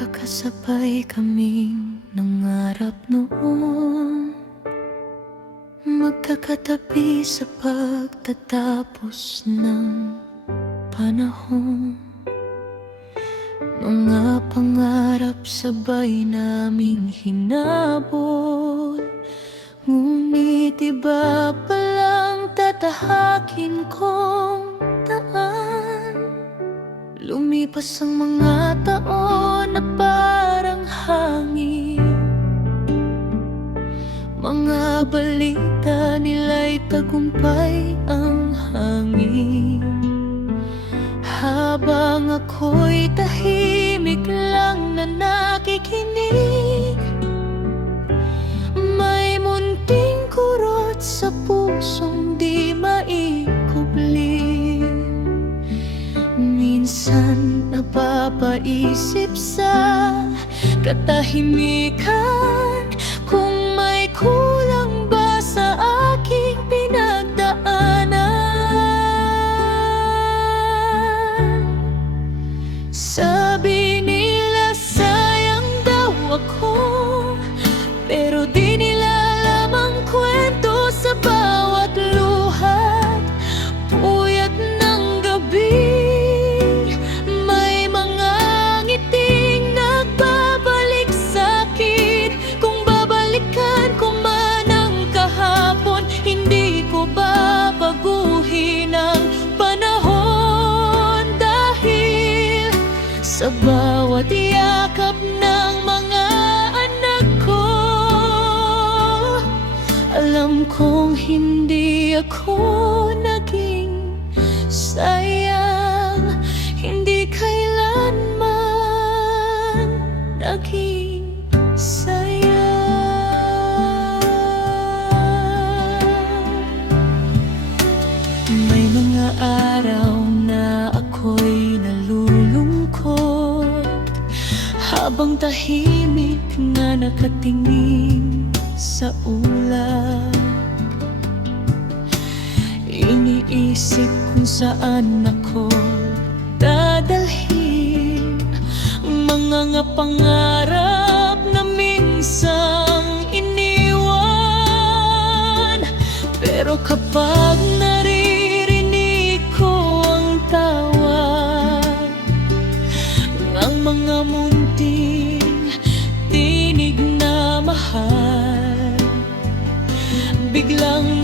Magkakasabay kaming nangarap noon, magkakatabi sa pagtatapos ng panahon. Mga pangarap sabay naming hinabol, ngunit iba palang tatahakin kong daan. Lumipas ang mga taon na parang hangin, mga balita nila'y tagumpay ang hangin. Habang ako'y tahimik lang na nakikinig, may munting kurot sa pusong di maikubli. Minsan napapaisip sa katahimikan, kung may kulang ba sa aking pinagdaanan. Sabi nila sayang daw ako, pero di nila alam ang kwento sa bawat luhat, puyat ng gabi. May mga ngiting nagbabalik sa'kin. Kung babalikan ko man ang kahapon, hindi ko babaguhin ang panahon. Dahil sa bawat yakap ng mga anak ko, alam kong hindi ako naging sayang, hindi kailanman naging sayang. May mga araw na ako'y nalulungkot, habang tahimik na nakatingin sa ulap. Iniisip kung saan ako dadalhin mga pangarap na minsang iniwan. Pero kapag naririnig ko ang tawag ng mga munting tinig na mahal, biglang